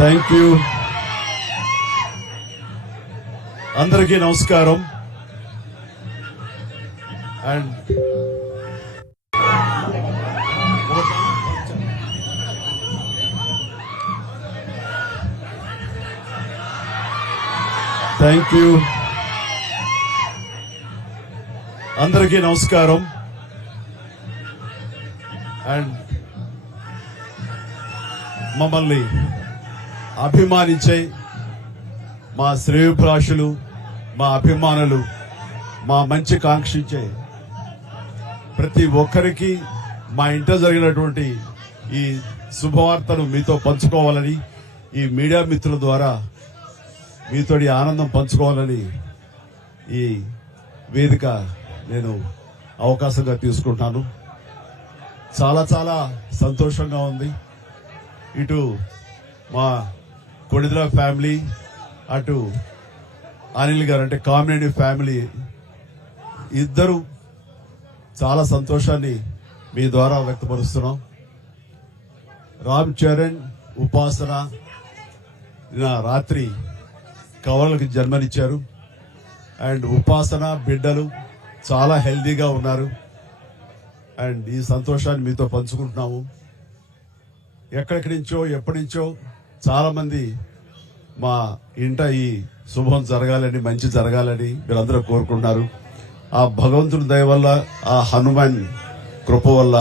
Thank you. అందరికీ నమస్కారం. And thank you. అందరికీ నమస్కారం. అండ్ మమ్మల్ని అభిమానించే మా శ్రేయోభిలాషులు, మా అభిమానులు, మా మంచి కాంక్షించే ప్రతి ఒక్కరికి మా ఇంట్లో జరిగినటువంటి ఈ శుభవార్తను మీతో పంచుకోవాలని, ఈ మీడియా మిత్రుల ద్వారా మీతో ఈ ఆనందం పంచుకోవాలని ఈ వేదిక నేను అవకాశంగా తీసుకుంటాను. చాలా చాలా సంతోషంగా ఉంది. ఇటు మా కొణిదెల ఫ్యామిలీ, అటు అనిల్ గారు అంటే కామినేని ఫ్యామిలీ ఇద్దరు చాలా సంతోషాన్ని మీ ద్వారా వ్యక్తపరుస్తున్నాం. రామ్ చరణ్, ఉపాసన నిన్న రాత్రి కవలకి జన్మనిచ్చారు. అండ్ ఉపాసన బిడ్డలు చాలా హెల్దీగా ఉన్నారు. అండ్ ఈ సంతోషాన్ని మీతో పంచుకుంటున్నాము. ఎక్కడెక్కడి నుంచో ఎప్పటి నుంచో చాలా మంది మా ఇంట ఈ శుభం జరగాలని, మంచి జరగాలని మీరందరూ కోరుకుంటున్నారు. ఆ భగవంతుని దయ వల్ల, ఆ హనుమాన్ కృప వల్ల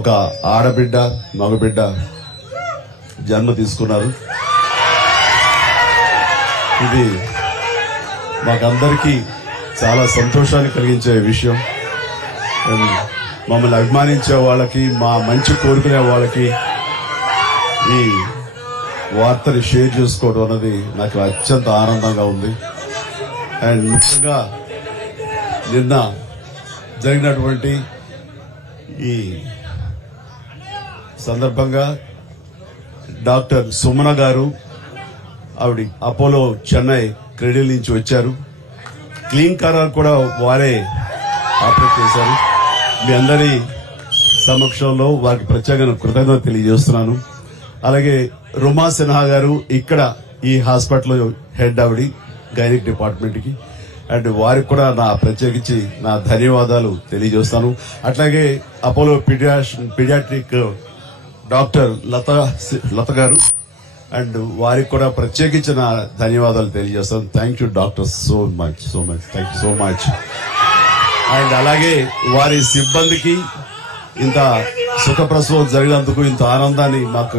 ఒక ఆడబిడ్డ, మగబిడ్డ జన్మ తీసుకున్నారు. ఇది మాకందరికీ చాలా సంతోషాన్ని కలిగించే విషయం. మమ్మల్ని అభిమానించే వాళ్ళకి, మా మంచి కోరుకునే వాళ్ళకి ఈ వార్తని షేర్ చేసుకోవడం అన్నది నాకు అత్యంత ఆనందంగా ఉంది. అండ్ ముఖ్యంగా నిన్న జరిగినటువంటి ఈ సందర్భంగా డాక్టర్ సుమన గారు, ఆవిడ అపోలో చెన్నై క్రెడిల్ నుంచి వచ్చారు. క్లీన్ కార్ కూడా వారే ఆపరేట్ చేశారు. మీ అందరి సమక్షంలో వారికి ప్రత్యేకంగా కృతజ్ఞత తెలియజేస్తున్నాను. అలాగే రుమా సిన్హా గారు ఇక్కడ ఈ హాస్పిటల్ హెడ్, ఆవిడ గైనిక్ డిపార్ట్మెంట్ కి. అండ్ వారికి కూడా నా ప్రత్యేకించి నా ధన్యవాదాలు తెలియజేస్తాను. అట్లాగే అపోలో పీడియాట్రిక్ డాక్టర్ లత గారు, అండ్ వారికి కూడా ప్రత్యేకించి నా ధన్యవాదాలు తెలియజేస్తాను. Thank you doctor, so much thank you so much. And అలాగే వారి సిబ్బందికి ఇంత సుఖప్రసవం జరిగినందుకు, ఇంత ఆనందాన్ని మాకు